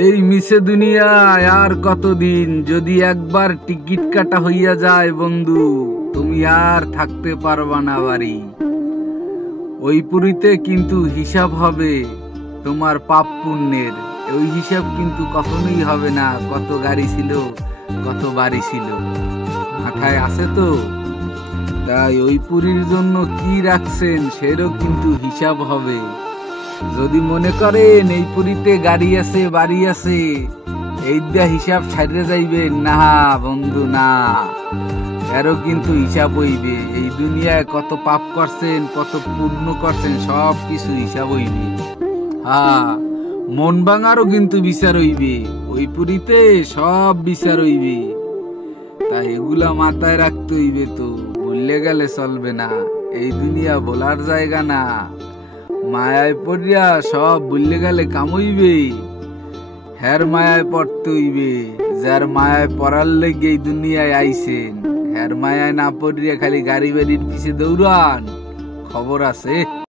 এই মিছে দুনিয়ায় আর কতদিন, যদি একবার টিকিট কাটা হইয়া যায় বন্ধু, তুমি আর থাকতে পারবা না বাড়ি। ওই পুরীতে কিন্তু হিসাব হবে তোমার পাপ পুণ্যের। ওই হিসাব কিন্তু কখনোই হবে না কত গাড়ি ছিল, কত বাড়ি ছিল। মাথায় আছে তো? তাই ওই পুরীর জন্য কি রাখছেন সেরও কিন্তু হিসাব হবে। যদি মনে করেন এই পুরীতে গাড়ি আছে, বাড়ি আছে, এই দিয়া হিসাব ছাড়িয়ে যাইবে, না বন্ধু না, এরও কিন্তু হিসাব হইবে। এই দুনিয়ায় কত পাপ করছেন, কত পুণ্য করছেন, সব কিছু হিসাব হইবে। হ্যাঁ, মন ভাঙারও কিন্তু বিচার হইবে। ওই পুরীতে সব বিচার হইবে। তাই এগুলা মাথায় রাখতে হইবে, তো ভুললে গেলে চলবে না। এই দুনিয়া বলার জায়গা না। মায়ায় পড়িয়া সব ভুললে গেলে কাম হইবে। হের মায়ায় পড়তে হইবে, যার মায়ায় পড়ার লেগে এই দুনিয়ায় আইছেন। হের মায়ায় না পড়িয়া খালি গাড়ি বাড়ির পিছে দৌড়ান, খবর আছে।